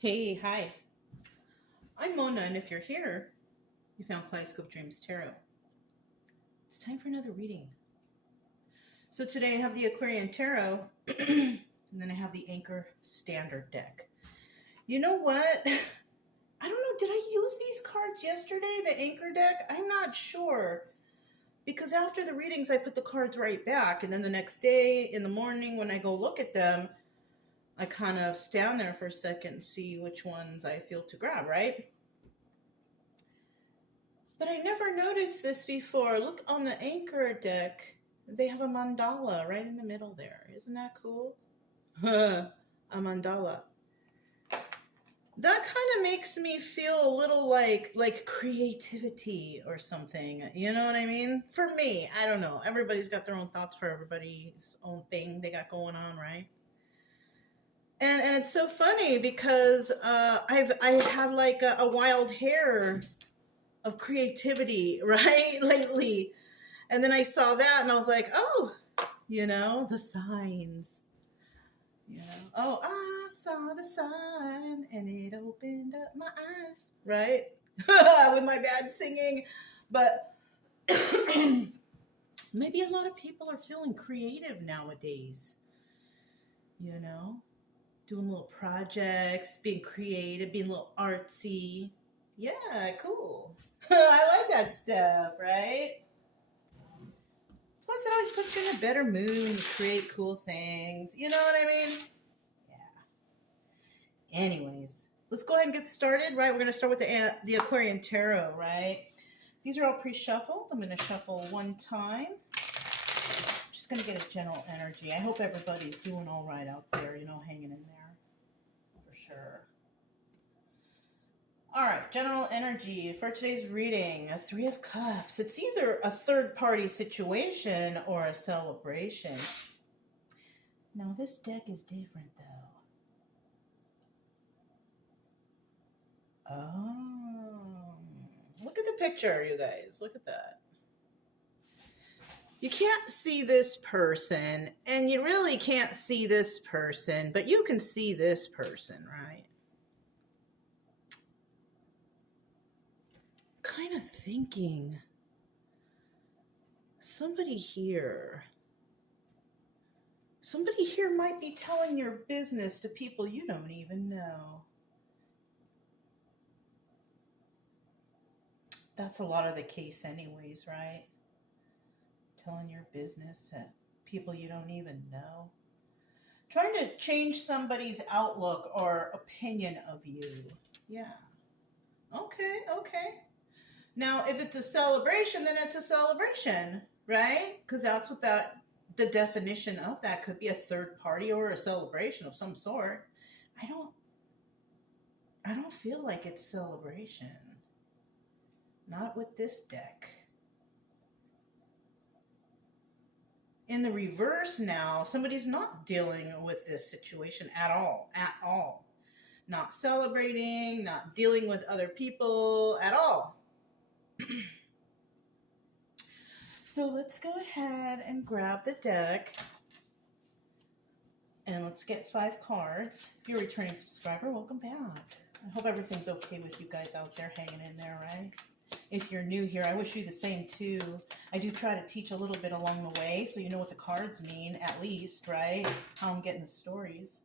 Hey, hi. I'm Mona, and if you're here, you found Kaleidoscope Dreams Tarot. It's time for another reading. So today I have the Aquarian Tarot, and then I have the Anchor Standard deck. You know what? I don't know, did I use these cards yesterday, the Anchor deck? I'm not sure. Because after the readings, I put the cards right back, and then the next day in the morning when I go look at them, I kind of stand there for a second and see which ones I feel to grab, right? But I never noticed this before. Look on the Anchor deck. They have a mandala right in the middle there. Isn't that cool? A mandala. That kind of makes me feel a little like creativity or something. You know what I mean? For me, I don't know. Everybody's got their own thoughts for everybody's own thing they got going on, right? And it's so funny because I have like a wild hair of creativity, right? Lately. And then I saw that and I was like, oh, the signs. Oh, I saw the sign and it opened up my eyes, right? With my bad singing. But maybe a lot of people are feeling creative nowadays, doing little projects, being creative, being a little artsy. Yeah, cool. I like that stuff, right? Plus, it always puts you in a better mood when you create cool things. You know what I mean? Yeah. Anyways, let's go ahead and get started, right? We're going to start with the Aquarian Tarot, right? These are all pre-shuffled. I'm going to shuffle one time. Just going to get a general energy. I hope everybody's doing all right out there, hanging in there. For sure. All right, general energy for today's reading, a Three of Cups. It's either a third-party situation or a celebration. Now, this deck is different, though. Oh, look at the picture, you guys. Look at that. You can't see this person, and you really can't see this person, but you can see this person, right? Kind of thinking somebody here might be telling your business to people you don't even know. That's a lot of the case anyways, right? Telling your business to people you don't even know. Trying to change somebody's outlook or opinion of you. Yeah. Okay. Now, if it's a celebration, then it's a celebration, right? Because that's what the definition of that could be, a third party or a celebration of some sort. I don't feel like it's celebration. Not with this deck. In the reverse now, somebody's not dealing with this situation at all. Not celebrating, not dealing with other people at all. So let's go ahead and grab the deck. And let's get 5 cards. If you're a returning subscriber, welcome back. I hope everything's okay with you guys out there hanging in there, right? If you're new here, I wish you the same too. I do try to teach a little bit along the way so you know what the cards mean, at least, right? How I'm getting the stories.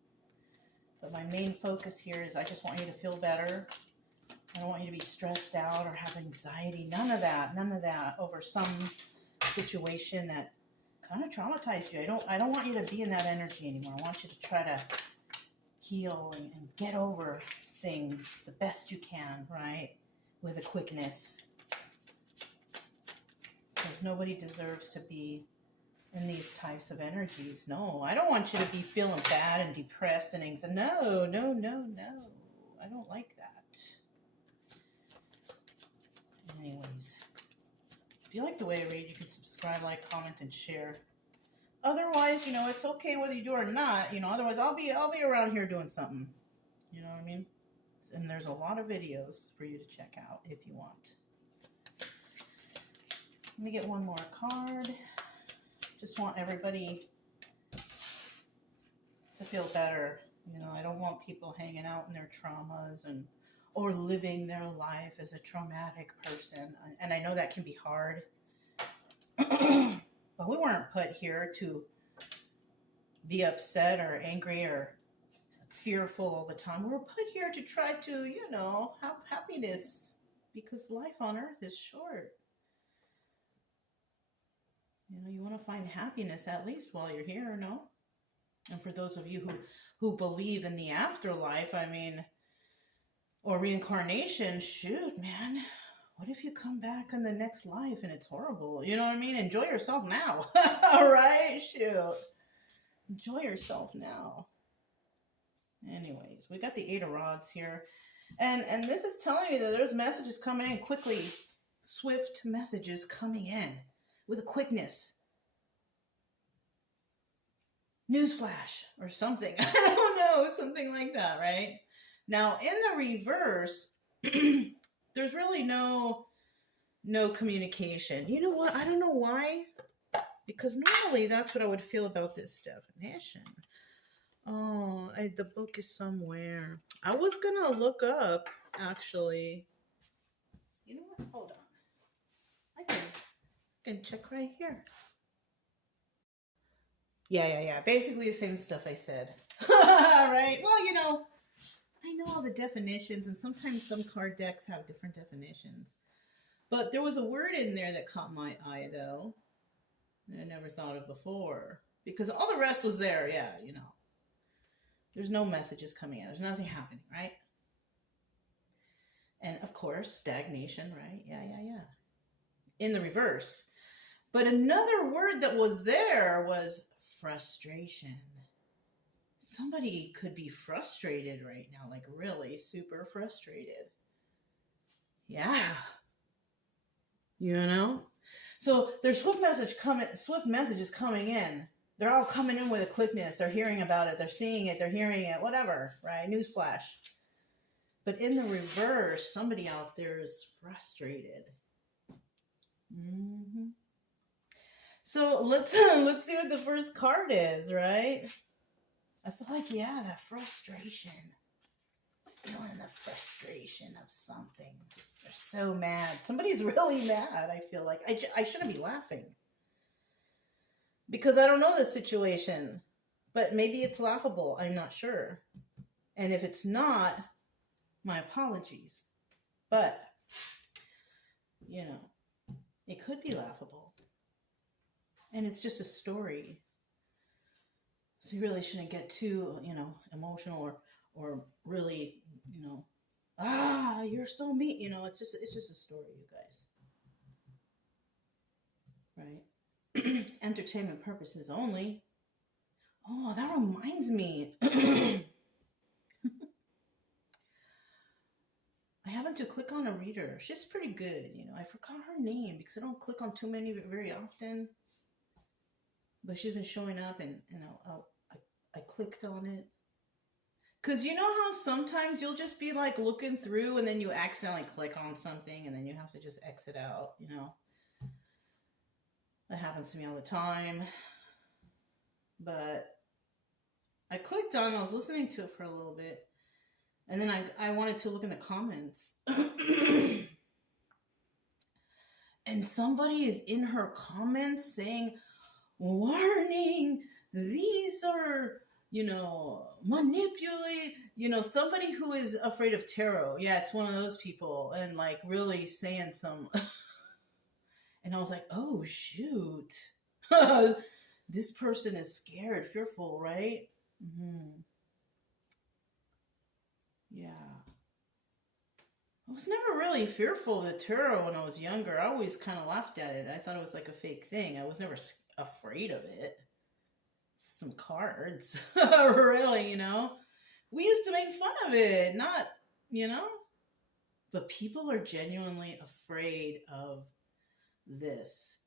But my main focus here is I just want you to feel better. I don't want you to be stressed out or have anxiety. None of that over some situation that kind of traumatized you. I don't want you to be in that energy anymore. I want you to try to heal and get over things the best you can, right? With a quickness. Because nobody deserves to be in these types of energies. No, I don't want you to be feeling bad and depressed and anxious. No. I don't like that. Anyways, if you like the way I read, you can subscribe, like, comment, and share. Otherwise, it's okay whether you do or not. Otherwise, I'll be around here doing something. You know what I mean? And there's a lot of videos for you to check out if you want. Let me get one more card. Just want everybody to feel better You know, I don't want people hanging out in their traumas and or living their life as a traumatic person. And I know that can be hard. But we weren't put here to be upset or angry or fearful all the time. We're put here to try to, you know, have happiness because life on earth is short. You know, you want to find happiness at least while you're here, no? And for those of you who believe in the afterlife, I mean, or reincarnation, shoot, man. What if you come back in the next life and it's horrible? You know what I mean? Enjoy yourself now. All right? Shoot. Enjoy yourself now. Anyways, we got the Eight of Rods here. And this is telling me that there's messages coming in quickly. Swift messages coming in with a quickness. Newsflash or something. I don't know. Something like that, right? Now, in the reverse, there's really no communication. You know what? I don't know why. Because normally that's what I would feel about this definition. Oh, the book is somewhere. I was going to look up, actually. You know what? Hold on. I can check right here. Yeah. Basically the same stuff I said. Right? Well, you know, I know all the definitions, and sometimes some card decks have different definitions. But there was a word in there that caught my eye, though, that I never thought of before. Because all the rest was there, yeah, you know. There's no messages coming in. There's nothing happening, right? And, of course, stagnation, right? Yeah. In the reverse. But another word that was there was frustration. Somebody could be frustrated right now, like really super frustrated. Yeah. You know? So there's swift messages coming in. They're all coming in with a quickness. They're hearing about it. They're seeing it. They're hearing it. Whatever, right? Newsflash. But in the reverse, somebody out there is frustrated. Mm-hmm. So let's see what the first card is, right? I feel like, yeah, that frustration. Feeling the frustration of something. They're so mad. Somebody's really mad, I feel like. I shouldn't be laughing. Because I don't know the situation. But maybe it's laughable. I'm not sure. And if it's not, my apologies. But, you know, it could be laughable. And it's just a story. So you really shouldn't get too, you know, emotional or really, you know, you're so mean. You know, it's just a story, you guys. Right? Entertainment purposes only. Oh, that reminds me. I happened to click on a reader. She's pretty good, you know. I forgot her name because I don't click on too many very often. But she's been showing up, and I clicked on it. Because you know how sometimes you'll just be like looking through and then you accidentally click on something and then you have to just exit out, you know. That happens to me all the time. But I clicked on it, I was listening to it for a little bit. And then I wanted to look in the comments. And somebody is in her comments saying, warning, these are, you know, manipulate, you know, somebody who is afraid of tarot. Yeah, it's one of those people. And like really saying some, and I was like, oh, shoot. This person is scared, fearful, right? Mm-hmm. Yeah. I was never really fearful of the tarot when I was younger. I always kind of laughed at it. I thought it was like a fake thing. I was never afraid of it. Some cards. Really, you know? We used to make fun of it, not, you know? But people are genuinely afraid of this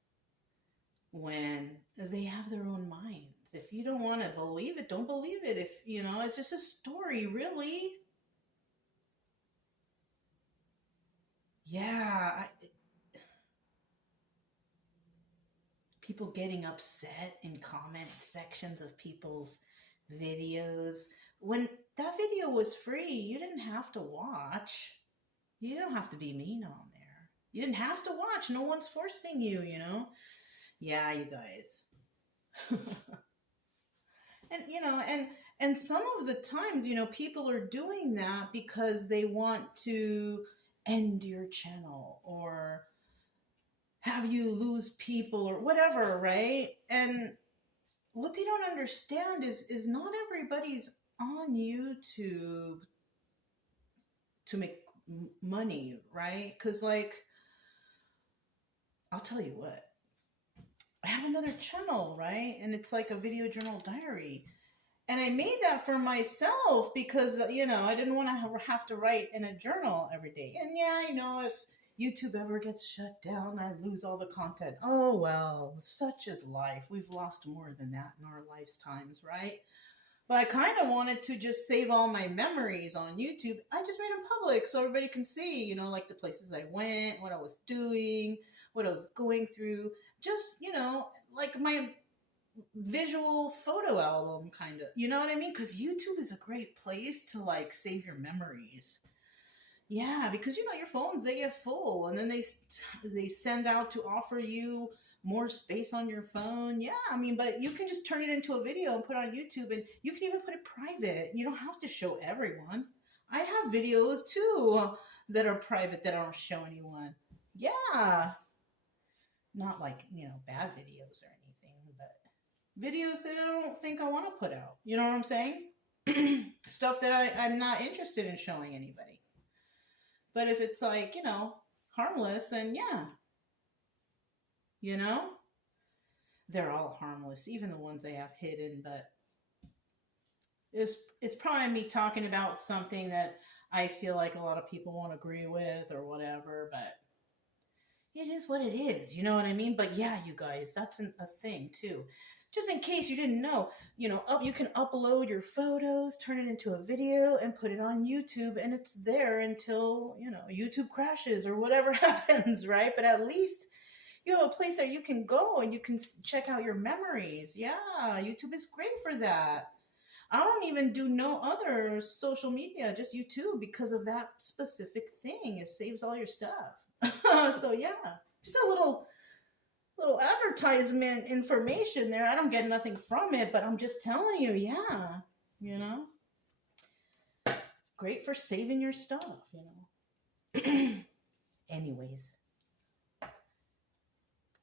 when they have their own minds. If you don't want to believe it, don't believe it. If, you know, it's just a story, really. Yeah. People getting upset in comment sections of people's videos When that video was free, you didn't have to watch. You don't have to be mean on there. You didn't have to watch. No one's forcing you, you know? Yeah, you guys. And you know, and some of the times, you know, people are doing that because they want to end your channel or have you lose people or whatever, right? And what they don't understand is not everybody's on YouTube to make money, right? Because like, I'll tell you what, I have another channel, right? And it's like a video journal diary. And I made that for myself because, you know, I didn't want to have to write in a journal every day. And yeah, you know, if YouTube ever gets shut down, I lose all the content. Oh, well, such is life. We've lost more than that in our lifetimes, right? But I kind of wanted to just save all my memories on YouTube. I just made them public so everybody can see, you know, like the places I went, what I was doing, what I was going through. Just, you know, like my visual photo album, kind of. You know what I mean? Because YouTube is a great place to, like, save your memories. Yeah, because, you know, your phones, they get full. And then they send out to offer you more space on your phone. Yeah, I mean, but you can just turn it into a video and put it on YouTube, and you can even put it private. You don't have to show everyone. I have videos too that are private that I don't show anyone. Yeah, not like, you know, bad videos or anything, but videos that I don't think I want to put out. You know what I'm saying? Stuff that I'm not interested in showing anybody. But if it's like, you know, harmless, then yeah, you know, they're all harmless, even the ones they have hidden. But it's probably me talking about something that I feel like a lot of people won't agree with or whatever. But it is what it is. You know what I mean? But yeah, you guys, that's a thing too. Just in case you didn't know, you know, you can upload your photos, turn it into a video, and put it on YouTube, and it's there until, you know, YouTube crashes or whatever happens, right? But at least you have a place that you can go and you can check out your memories. Yeah, YouTube is great for that. I don't even do no other social media, just YouTube, because of that specific thing. It saves all your stuff. So yeah, just a little advertisement information there. I don't get nothing from it, but I'm just telling you, yeah, you know, great for saving your stuff, you know. Anyways,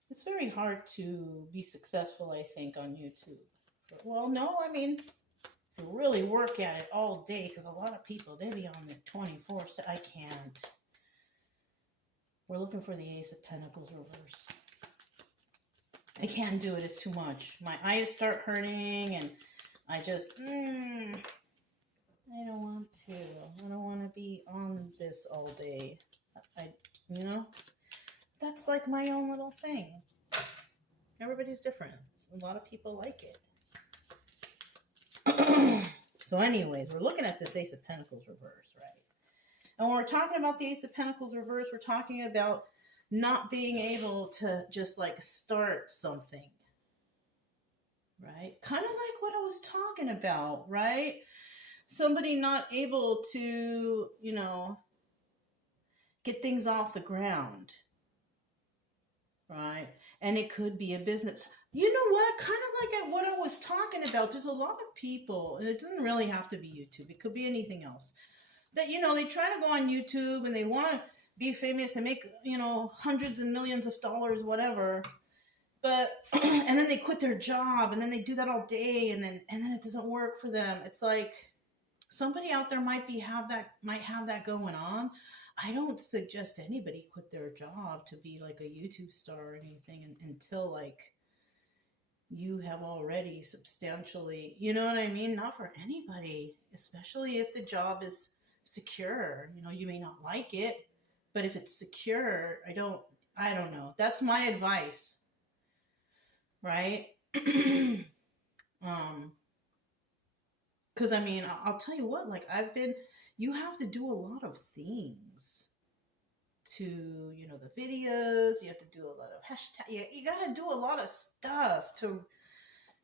it's very hard to be successful, I think, on YouTube. But, well, no, I mean, you really work at it all day, because a lot of people, they be on it 24. So I can't. We're looking for the Ace of Pentacles reverse. I can't do it. It's too much. My eyes start hurting, and I just, I don't want to. I don't want to be on this all day. You know, that's like my own little thing. Everybody's different. A lot of people like it. So anyways, we're looking at this Ace of Pentacles reverse, right? And when we're talking about the Ace of Pentacles reverse, we're talking about not being able to just like start something, right? Kind of like what I was talking about, right? Somebody not able to, you know, get things off the ground, right? And it could be a business. You know what? Kind of like what I was talking about. There's a lot of people, and it doesn't really have to be YouTube. It could be anything else. That, you know, they try to go on YouTube and they want to be famous and make, you know, hundreds and millions of dollars, whatever. But, and then they quit their job and then they do that all day and then it doesn't work for them. It's like somebody out there might have that going on. I don't suggest anybody quit their job to be like a YouTube star or anything until like you have already substantially, you know what I mean? Not for anybody, especially if the job is secure. You know, you may not like it, but if it's secure, I don't know. That's my advice, right? Because I mean, I'll tell you what, like you have to do a lot of things to, you know, the videos. You have to do a lot of hashtag. You got to do a lot of stuff to,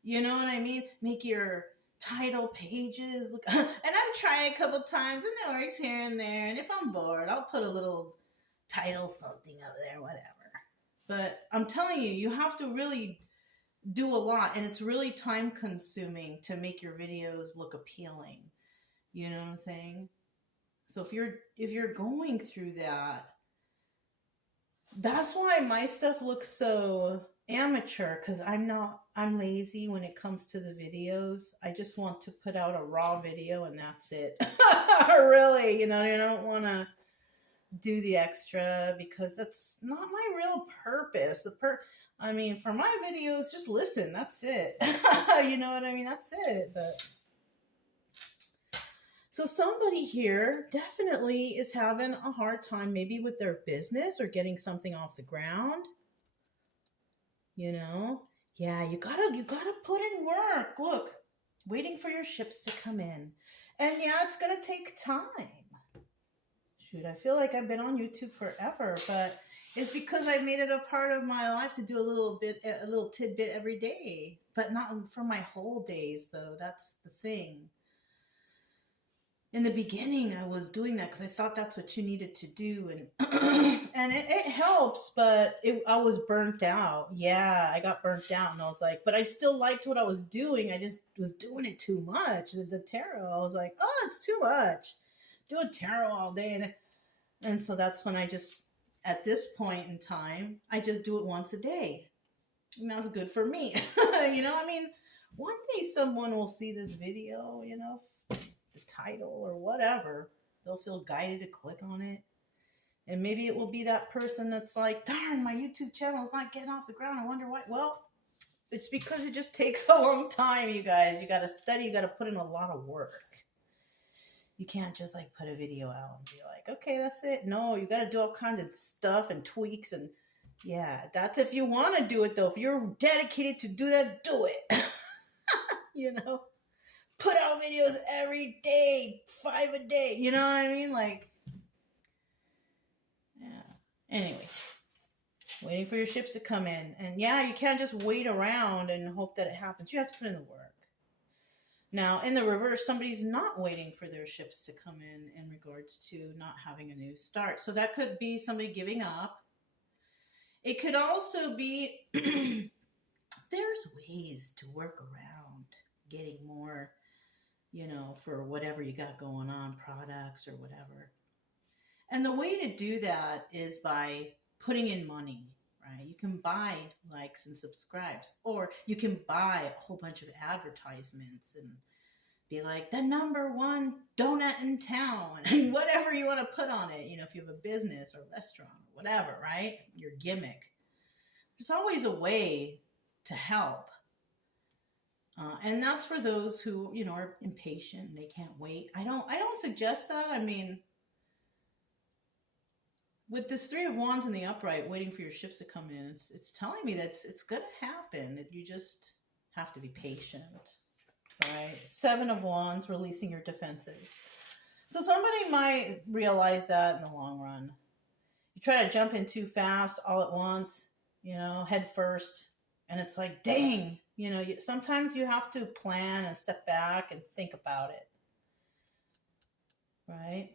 you know what I mean? Make your title pages. Look, and I've tried a couple times, and it works here and there. And if I'm bored, I'll put a little title something up there, whatever. But I'm telling you, you have to really do a lot, and it's really time consuming to make your videos look appealing. You know what I'm saying? So if you're going through that, that's why my stuff looks so amateur, because I'm lazy when it comes to the videos. I just want to put out a raw video and that's it. Really, I don't want to do the extra because that's not my real purpose. For my videos, just listen. That's it. You know what I mean? That's it. But so somebody here definitely is having a hard time maybe with their business or getting something off the ground. Yeah, you gotta put in work. Look, waiting for your ships to come in. And yeah, it's gonna take time. Shoot, I feel like I've been on YouTube forever, but it's because I made it a part of my life to do a little tidbit every day, but not for my whole days though. That's the thing. In the beginning, I was doing that because I thought that's what you needed to do, and and it helps, but I was burnt out. Yeah, I got burnt out, and I was like, but I still liked what I was doing. I just was doing it too much. The tarot, I was like, oh, it's too much. Doing tarot all day, and so that's when I just, at this point in time, I just do it once a day, and that's good for me. One day someone will see this video, the title or whatever, they'll feel guided to click on it, and maybe it will be that person that's like, darn, my YouTube channel is not getting off the ground, I wonder why. Well, it's because it just takes a long time, you guys. You got to study, you got to put in a lot of work. You can't just like put a video out and be like, okay, that's it. No, you got to do all kinds of stuff and tweaks, and yeah, that's if you want to do it though. If you're dedicated to do that, do it. Put out videos every day, 5 a day. You know what I mean? Like, yeah. Anyways, waiting for your ships to come in. And yeah, you can't just wait around and hope that it happens. You have to put in the work. Now, in the reverse, somebody's not waiting for their ships to come in regards to not having a new start. So that could be somebody giving up. It could also be there's ways to work around getting more, for whatever you got going on, products or whatever. And the way to do that is by putting in money, right? You can buy likes and subscribes, or you can buy a whole bunch of advertisements and be like the #1 donut in town, and whatever you want to put on it, if you have a business or a restaurant or whatever, right? Your gimmick. There's always a way to help. And that's for those who, are impatient and they can't wait. I don't suggest that. With this 3 of Wands in the upright, waiting for your ships to come in, it's telling me that it's going to happen. You just have to be patient, right? 7 of Wands, releasing your defenses. So somebody might realize that in the long run. You try to jump in too fast all at once, head first, and it's like, dang, sometimes you have to plan and step back and think about it, right?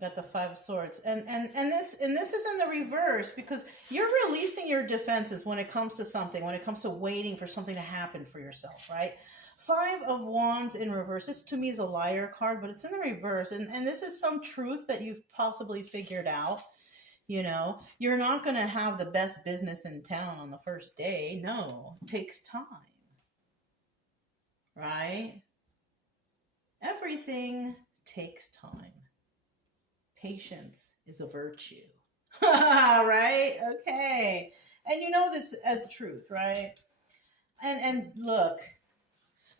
Got the 5 of Swords, and this is in the reverse, because you're releasing your defenses when it comes to something, when it comes to waiting for something to happen for yourself, right? 5 of Wands in reverse. This to me is a liar card, but it's in the reverse, and this is some truth that you've possibly figured out. You're not going to have the best business in town on the first day. No, it takes time, right? Everything takes time. Patience is a virtue. Right? Okay. And you know this as truth, right? And look,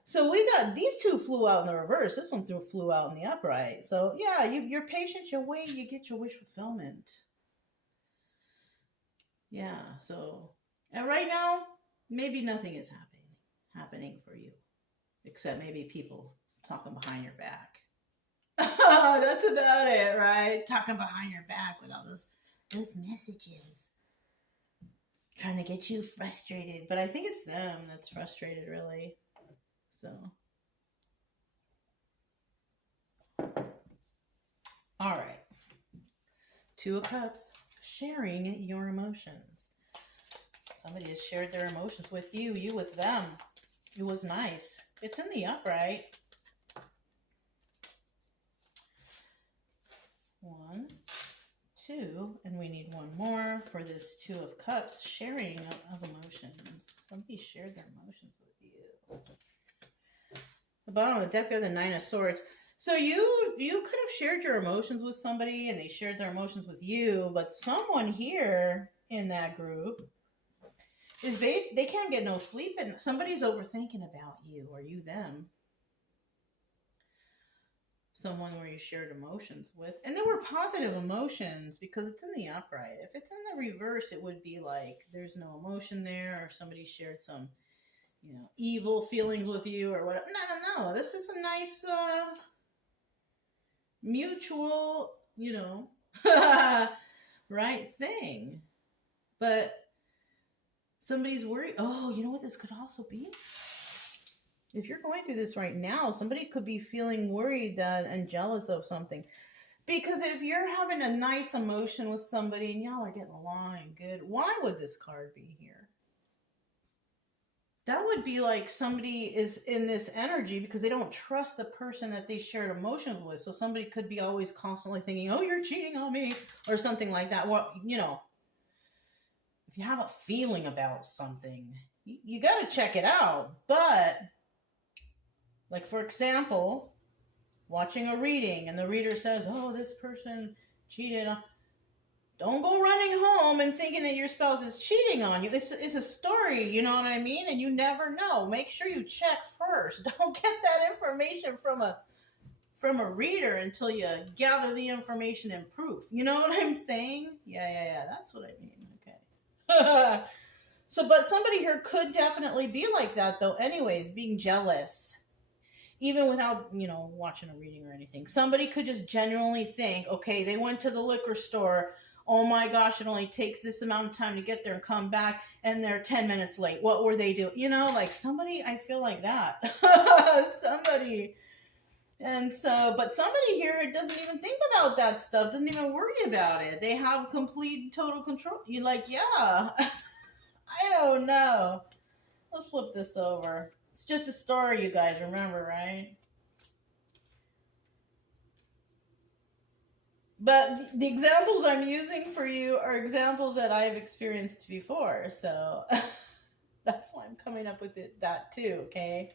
so we got these 2 flew out in the reverse. This one flew out in the upright. So yeah, you're patient, you wait, you get your wish fulfillment. Yeah, so and right now, maybe nothing is happening for you, except maybe people talking behind your back. That's about it, right? Talking behind your back with all those messages, trying to get you frustrated. But I think it's them that's frustrated, really. So All right. Two of Cups, sharing your emotions. Somebody has shared their emotions with you, you with them. It was nice. It's in the upright. 1, 2, and we need one more for this Two of Cups, sharing of emotions. Somebody shared their emotions with you. The bottom of the deck are the Nine of Swords. So you could have shared your emotions with somebody and they shared their emotions with you, but someone here in that group is they can't get no sleep and somebody's overthinking about you or you them. Someone where you shared emotions with, and there were positive emotions because it's in the upright. If it's in the reverse, it would be like there's no emotion there, or somebody shared some, evil feelings with you or whatever. No. This is a nice, mutual, right thing. But somebody's worried. Oh, you know what this could also be? If you're going through this right now, somebody could be feeling worried that and jealous of something. Because if you're having a nice emotion with somebody and y'all are getting along and good, why would this card be here? That would be like somebody is in this energy because they don't trust the person that they shared emotions with. So somebody could be always constantly thinking, oh, you're cheating on me or something like that. Well, if you have a feeling about something, you got to check it out. But like, for example, watching a reading and the reader says, oh, this person cheated on. Don't go running home and thinking that your spouse is cheating on you. It's a story, you know what I mean? And you never know. Make sure you check first. Don't get that information from a reader until you gather the information and proof. You know what I'm saying? Yeah. That's what I mean. Okay. So, but somebody here could definitely be like that, though, anyways, being jealous. Even without, watching a reading or anything. Somebody could just genuinely think, okay, they went to the liquor store. Oh my gosh, it only takes this amount of time to get there and come back, and they're 10 minutes late. What were they doing? Like somebody, I feel like that. Somebody. And so, but somebody here doesn't even think about that stuff, doesn't even worry about it. They have complete, total control. You're like, yeah, I don't know. Let's flip this over. It's just a story, you guys, remember, right? But the examples I'm using for you are examples that I've experienced before. So that's why I'm coming up with that too, okay?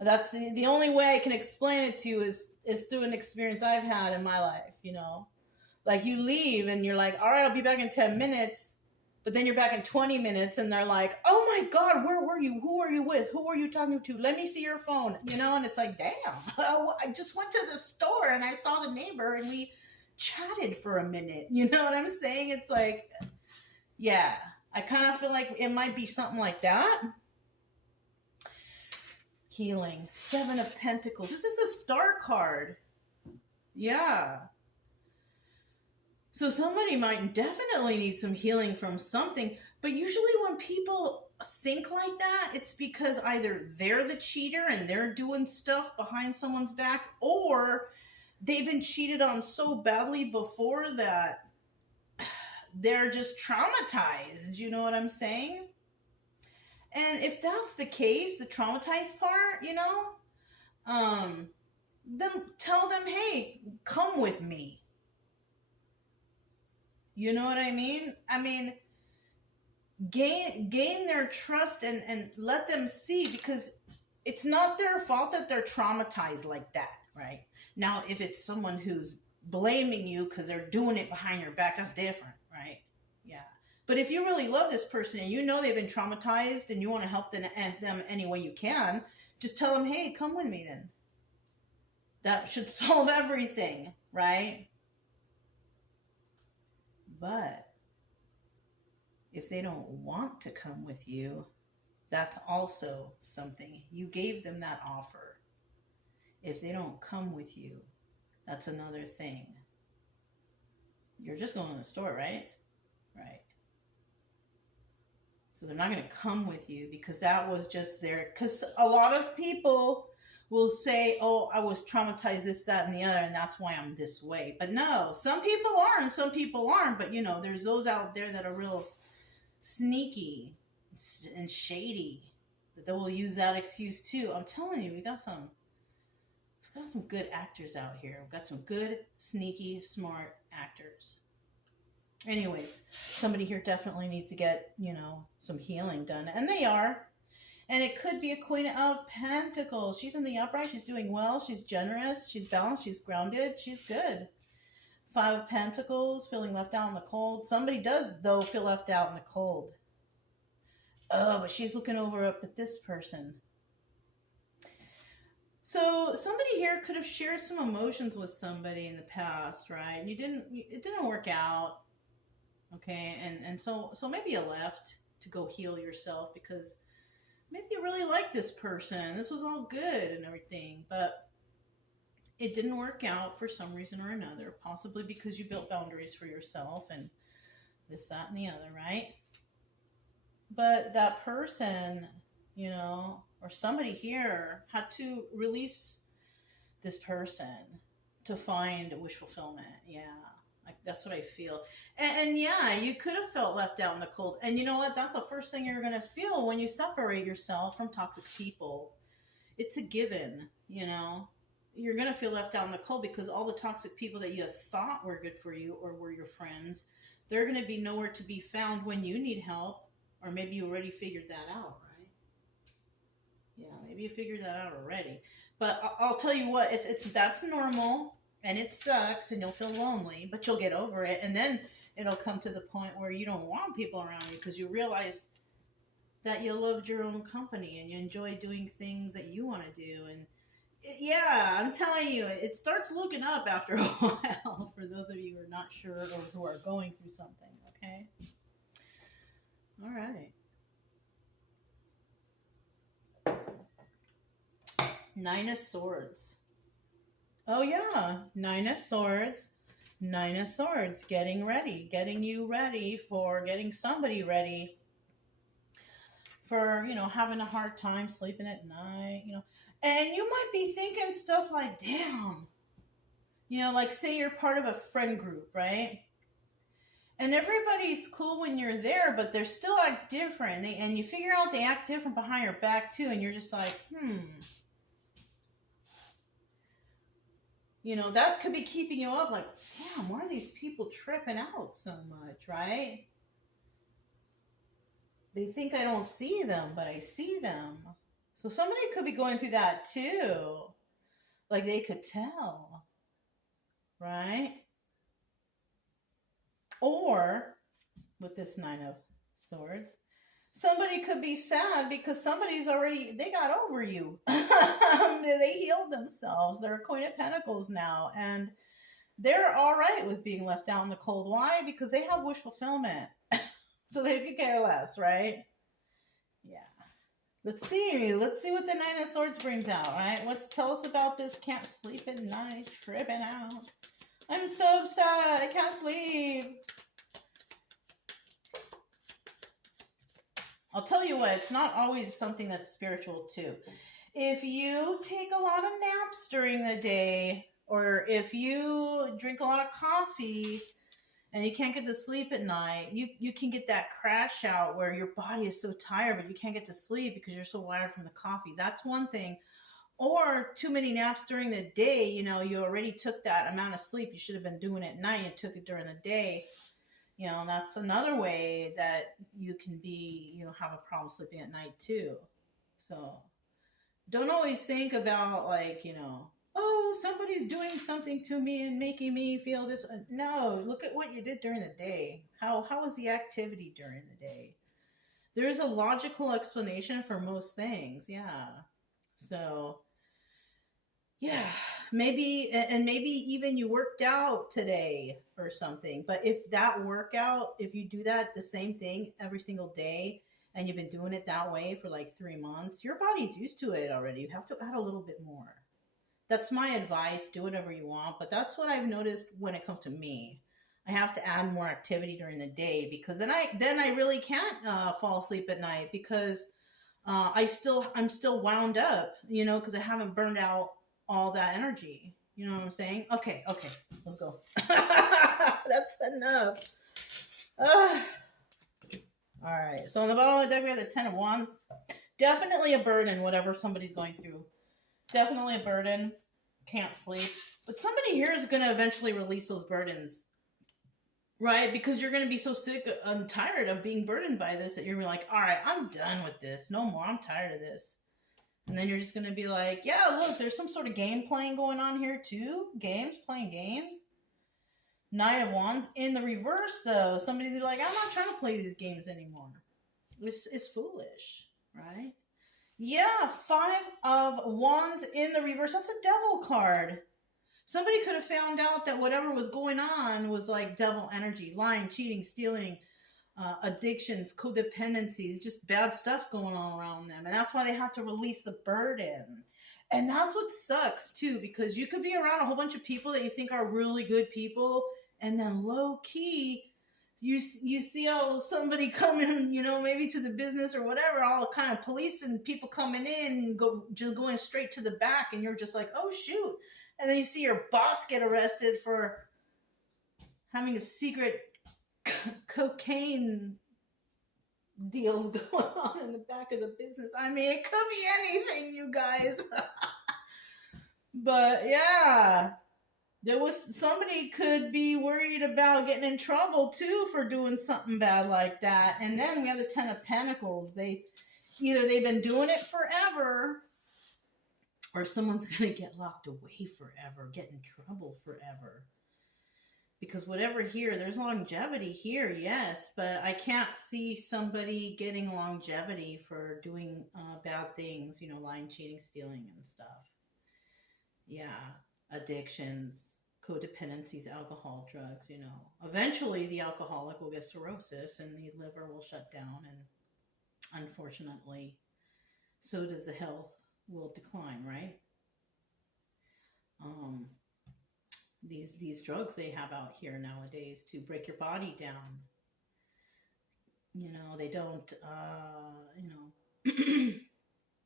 That's the only way I can explain it to you is through an experience I've had in my life, Like you leave and you're like, all right, I'll be back in 10 minutes. But then you're back in 20 minutes and they're like, oh my God, where were you? Who are you with? Who are you talking to? Let me see your phone, and it's like, damn, I just went to the store and I saw the neighbor and we chatted for a minute. You know what I'm saying? It's like, yeah, I kind of feel like it might be something like that. Healing. 7 of Pentacles. This is a star card. Yeah. So somebody might definitely need some healing from something, but usually when people think like that, it's because either they're the cheater and they're doing stuff behind someone's back, or they've been cheated on so badly before that they're just traumatized. You know what I'm saying? And if that's the case, the traumatized part, then tell them, hey, come with me. You know what I mean? I mean, gain their trust and let them see, because it's not their fault that they're traumatized like that, right? Now, if it's someone who's blaming you because they're doing it behind your back, that's different, right? Yeah. But if you really love this person and they've been traumatized and you want to help them any way you can, just tell them, hey, come with me then. That should solve everything, right? But if they don't want to come with you, that's also something. You gave them that offer. If they don't come with you, that's another thing. You're just going to the store, right? Right. So they're not going to come with you because that was just because a lot of people will say, oh, I was traumatized, this, that, and the other, and that's why I'm this way. But no, some people are and some people aren't. But, there's those out there that are real sneaky and shady, that they will use that excuse too. I'm telling you, we've got some good actors out here. We've got some good, sneaky, smart actors. Anyways, somebody here definitely needs to get, some healing done. And they are. And it could be a Queen of Pentacles. She's in the upright. She's doing well. She's generous. She's balanced. She's grounded. She's good. Five of Pentacles, feeling left out in the cold. Somebody does, though, feel left out in the cold. Oh, but she's looking over up at this person. So somebody here could have shared some emotions with somebody in the past, right? And it didn't work out. Okay, and so maybe you left to go heal yourself because maybe you really like this person. This was all good and everything, but it didn't work out for some reason or another, possibly because you built boundaries for yourself and this, that, and the other, right? But that person, or somebody here had to release this person to find wish fulfillment. Yeah. That's what I feel. And yeah, you could have felt left out in the cold. And you know what? That's the first thing you're going to feel when you separate yourself from toxic people. It's a given, You're going to feel left out in the cold because all the toxic people that you thought were good for you or were your friends, they're going to be nowhere to be found when you need help. Or maybe you already figured that out, right? Yeah, maybe you figured that out already. But I'll tell you what, that's normal. And it sucks and you'll feel lonely, but you'll get over it. And then it'll come to the point where you don't want people around you because you realized that you loved your own company and you enjoy doing things that you want to do. And yeah, I'm telling you, it starts looking up after a while for those of you who are not sure or who are going through something, okay? All right. Nine of Swords. Oh, yeah. Nine of Swords. Nine of Swords. Getting ready. Getting you ready for getting somebody ready for, having a hard time sleeping at night, And you might be thinking stuff like, damn. Like say you're part of a friend group, right? And everybody's cool when you're there, but they still act different. And you figure out they act different behind your back, too. And you're just like, that could be keeping you up like, damn, why are these people tripping out so much, right? They think I don't see them, but I see them. So somebody could be going through that too. Like they could tell, right? Or, with this Nine of Swords, somebody could be sad because they got over you. They healed themselves. They're a Queen of Pentacles now. And they're all right with being left out in the cold. Why? Because they have wish fulfillment. So they could care less, right? Yeah. Let's see what the Nine of Swords brings out, right? Tell us about this can't sleep at night, tripping out. I'm so sad. I can't sleep. I'll tell you what, it's not always something that's spiritual too. If you take a lot of naps during the day, or if you drink a lot of coffee and you can't get to sleep at night, you can get that crash out where your body is so tired, but you can't get to sleep because you're so wired from the coffee. That's one thing. Or too many naps during the day, you already took that amount of sleep you should have been doing at night and took it during the day. That's another way that you can be, have a problem sleeping at night too. So don't always think about like, oh, somebody's doing something to me and making me feel this. No, look at what you did during the day. How was the activity during the day? There's a logical explanation for most things. Yeah. So yeah, maybe even you worked out today or something. But if that workout, if you do that, the same thing every single day, and you've been doing it that way for like 3 months, your body's used to it already. You have to add a little bit more. That's my advice. Do whatever you want. But that's what I've noticed when it comes to me. I have to add more activity during the day because then I really can't fall asleep at night because I'm still wound up, you know, because I haven't burned out all that energy. You know what I'm saying? Okay, let's go. That's enough. All right. So on the bottom of the deck, we have the 10 of Wands. Definitely a burden, whatever somebody's going through. Definitely a burden. Can't sleep. But somebody here is going to eventually release those burdens. Right? Because you're going to be so sick and tired of being burdened by this that you're like, all right, I'm done with this. No more. I'm tired of this. And then you're just going to be like, yeah, look, there's some sort of game playing going on here too. Playing games. Knight of Wands. In the reverse, though, somebody's gonna be like, I'm not trying to play these games anymore. It's foolish, right? Yeah, 5 of Wands in the reverse. That's a devil card. Somebody could have found out that whatever was going on was like devil energy, lying, cheating, stealing, addictions, codependencies, just bad stuff going on around them. And that's why they have to release the burden. And that's what sucks too, because you could be around a whole bunch of people that you think are really good people, and then low key, you see somebody coming, you know, maybe to the business or whatever, all kind of police and people coming in, going straight to the back, and you're just like, oh shoot. And then you see your boss get arrested for having a secret cocaine deals going on in the back of the business. I mean, it could be anything, you guys. But yeah, somebody could be worried about getting in trouble too for doing something bad like that. And then we have the 10 of Pentacles. They've been doing it forever, or someone's going to get locked away forever, get in trouble forever. Because whatever here, there's longevity here, yes, but I can't see somebody getting longevity for doing bad things, you know, lying, cheating, stealing, and stuff. Yeah, addictions, codependencies, alcohol, drugs, you know. Eventually, the alcoholic will get cirrhosis and the liver will shut down, and unfortunately, so does the health will decline, right? These drugs they have out here nowadays to break your body down. You know, they don't, you know,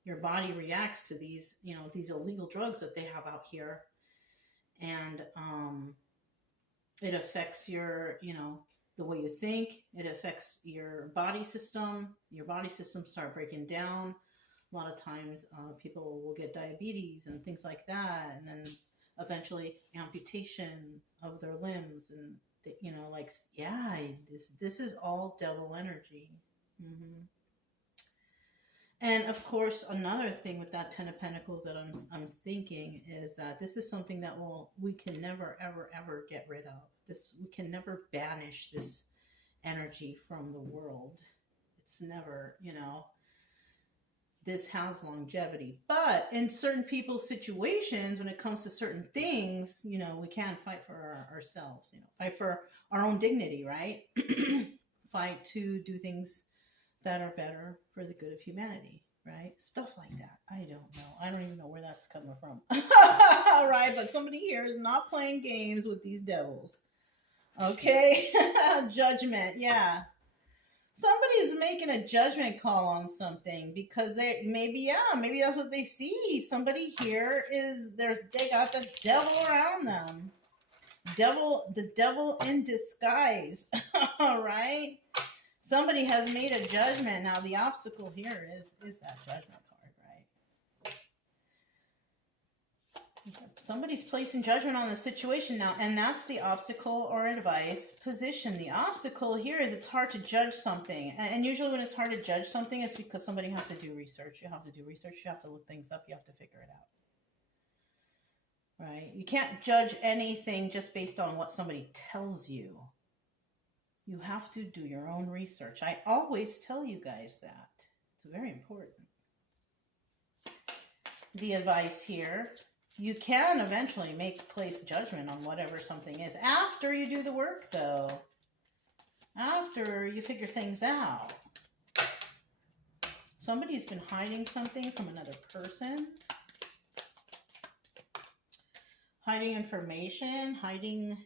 your body reacts to these, you know, these illegal drugs that they have out here. And it affects your, you know, the way you think. It affects your body system. Your body system start breaking down. A lot of times people will get diabetes and things like that. And then eventually amputation of their limbs, and you know, like, yeah, this is all devil energy. Mm-hmm. And of course, another thing with that 10 of Pentacles that I'm thinking is that this is something that we can never ever get rid of. We can never banish this energy from the world. It's never, you know. This has longevity, but in certain people's situations, when it comes to certain things, you know, we can fight for ourselves, you know, fight for our own dignity, right? Fight to do things that are better for the good of humanity, right? Stuff like that. I don't know. I don't even know where that's coming from. Right? But somebody here is not playing games with these devils. Okay? Judgment. Yeah. Somebody is making a judgment call on something because maybe that's what they see. Somebody here they got the devil around them. The devil in disguise. All right. Somebody has made a judgment. Now the obstacle here is that judgment card, right? Somebody's placing judgment on the situation now, and that's the obstacle or advice position. The obstacle here is it's hard to judge something. And usually when it's hard to judge something, it's because somebody has to do research. You have to do research. You have to look things up. You have to figure it out. Right? You can't judge anything just based on what somebody tells you. You have to do your own research. I always tell you guys that. It's very important. The advice here, you can eventually place judgment on whatever something is. After you do the work, though. After you figure things out. Somebody's been hiding something from another person. Hiding information, hiding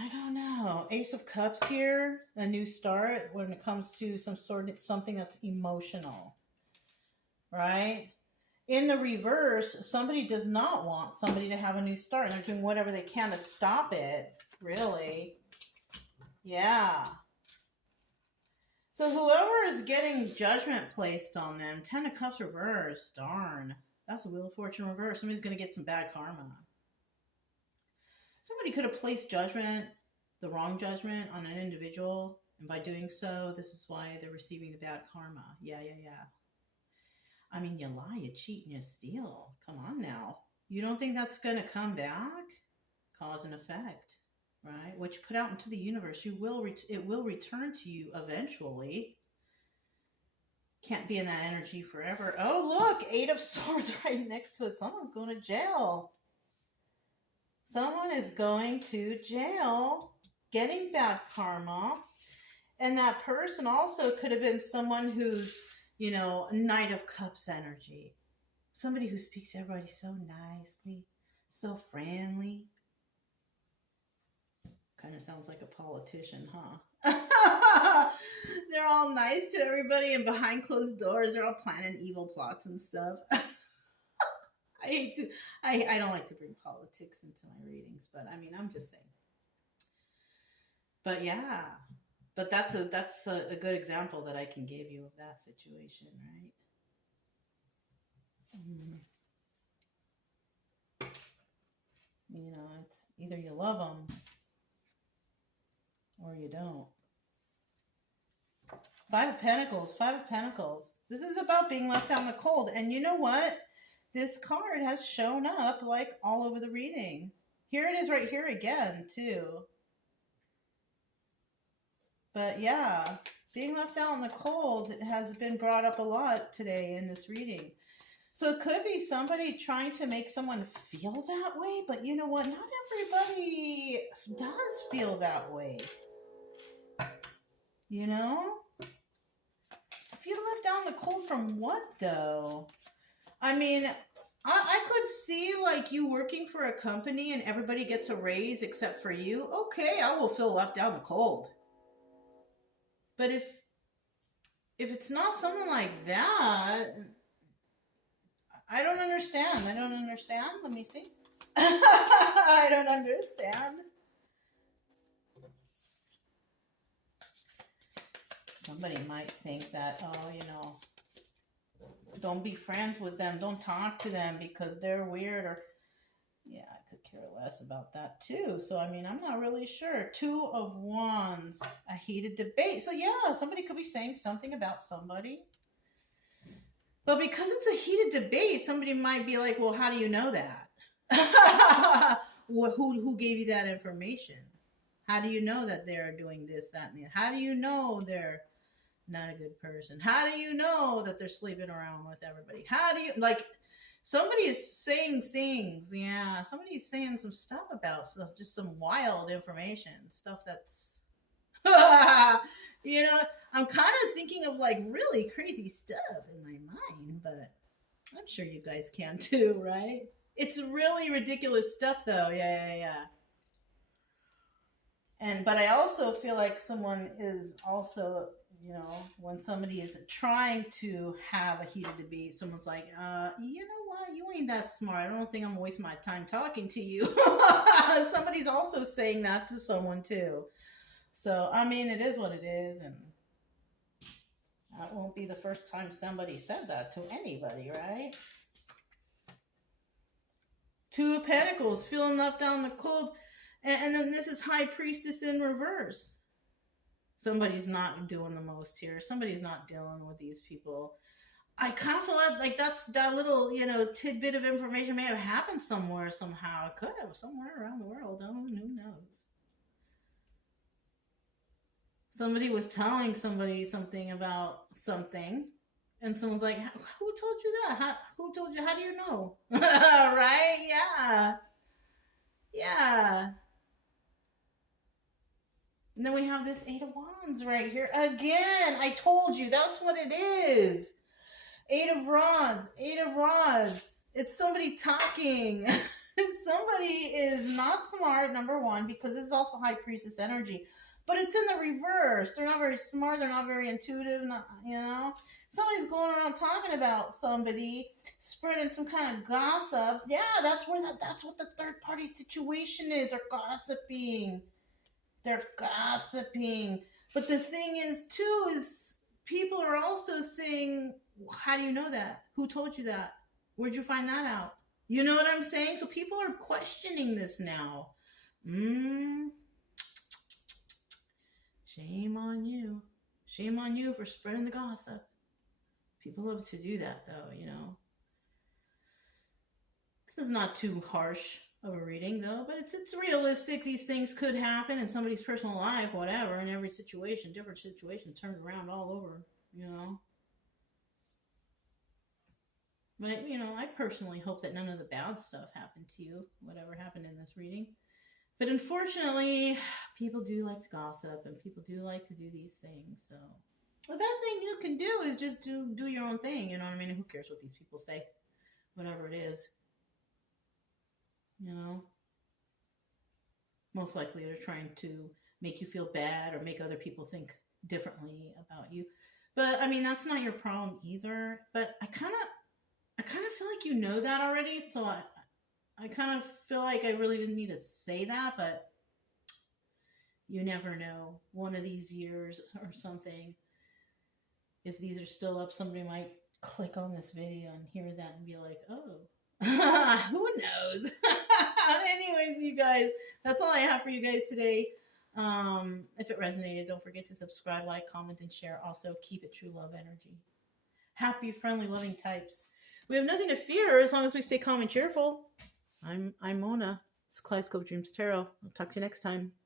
I don't know. Ace of Cups here, a new start when it comes to something that's emotional, right? In the reverse, somebody does not want somebody to have a new start, and they're doing whatever they can to stop it, really. Yeah. So whoever is getting judgment placed on them, 10 of Cups reverse, darn. That's a Wheel of Fortune reverse. Somebody's going to get some bad karma. Somebody could have placed judgment, the wrong judgment, on an individual, and by doing so, this is why they're receiving the bad karma. Yeah. I mean, you lie, you cheat, and you steal. Come on now. You don't think that's going to come back? Cause and effect, right? What you put out into the universe, it will return to you eventually. Can't be in that energy forever. Oh, look, 8 of Swords right next to it. Someone's going to jail. Someone is going to jail, getting bad karma. And that person also could have been someone who's, you know, Knight of Cups energy. Somebody who speaks to everybody so nicely, so friendly. Kind of sounds like a politician, huh? They're all nice to everybody, and behind closed doors, they're all planning evil plots and stuff. I don't like to bring politics into my readings, but I mean, I'm just saying. But yeah, but that's a good example that I can give you of that situation, right? You know, it's either you love them or you don't. 5 of Pentacles, 5 of Pentacles. This is about being left out in the cold. And you know what? This card has shown up like all over the reading. Here it is right here again, too. But yeah, being left out in the cold has been brought up a lot today in this reading. So it could be somebody trying to make someone feel that way, but you know what? Not everybody does feel that way. You know? Feel left out in the cold from what, though? I mean, I could see, like, you working for a company and everybody gets a raise except for you. Okay, I will feel left out in the cold. But if it's not something like that, I don't understand. I don't understand. Let me see. I don't understand. Somebody might think that, oh, you know, don't be friends with them. Don't talk to them because they're weird. Or, yeah, I could care less about that too. So, I mean, I'm not really sure. 2 of Wands, a heated debate. So, yeah, somebody could be saying something about somebody. But because it's a heated debate, somebody might be like, well, how do you know that? Who gave you that information? How do you know that they're doing this, that, and that? How do you know they're not a good person? How do you know that they're sleeping around with everybody? How do you, like, somebody is saying things. Yeah, somebody's saying some stuff about stuff, just some wild information, stuff that's, you know, I'm kind of thinking of like really crazy stuff in my mind, but I'm sure you guys can too, right? It's really ridiculous stuff though. Yeah. But I also feel like someone is also, you know, when somebody is trying to have a heated debate, someone's like, you know what? You ain't that smart. I don't think I'm wasting my time talking to you. Somebody's also saying that to someone too. So, I mean, it is what it is. And that won't be the first time somebody said that to anybody, right? 2 of Pentacles, feeling left out in the cold. And then this is High Priestess in reverse. Somebody's not doing the most here. Somebody's not dealing with these people. I kind of feel like that little, you know, tidbit of information may have happened somewhere, somehow. It could have, somewhere around the world. Oh, who knows? Somebody was telling somebody something about something. And someone's like, who told you that? Who told you? How do you know? Right? Yeah. And then we have this 8 of Wands right here. Again, I told you, that's what it is. 8 of Wands. It's somebody talking. Somebody is not smart, number one, because this is also high priestess energy. But it's in the reverse. They're not very smart. They're not very intuitive. Not, somebody's going around talking about somebody, spreading some kind of gossip. Yeah, that's what the third party situation is. They're gossiping. They're gossiping. But the thing is, too, is people are also saying, how do you know that? Who told you that? Where'd you find that out? You know what I'm saying? So people are questioning this now. Shame on you. Shame on you for spreading the gossip. People love to do that, though, This is not too harsh of a reading, though, but it's realistic. These things could happen in somebody's personal life, whatever, in every situation, different situation, turned around all over, But, I personally hope that none of the bad stuff happened to you, whatever happened in this reading. But unfortunately, people do like to gossip, and people do like to do these things. So the best thing you can do is just do your own thing. You know what I mean? Who cares what these people say? Whatever it is. Most likely they're trying to make you feel bad or make other people think differently about you. But, that's not your problem either. But I kind of feel like you know that already, so I kind of feel like I really didn't need to say that, but you never know. One of these years or something, if these are still up, somebody might click on this video and hear that and be like, oh, who knows? Anyways, you guys, that's all I have for you guys today. If it resonated, don't forget to subscribe, like, comment, and share. Also, keep it true love energy. Happy, friendly, loving types. We have nothing to fear as long as we stay calm and cheerful. I'm Mona. It's Kaleidoscope Dreams Tarot. I'll talk to you next time.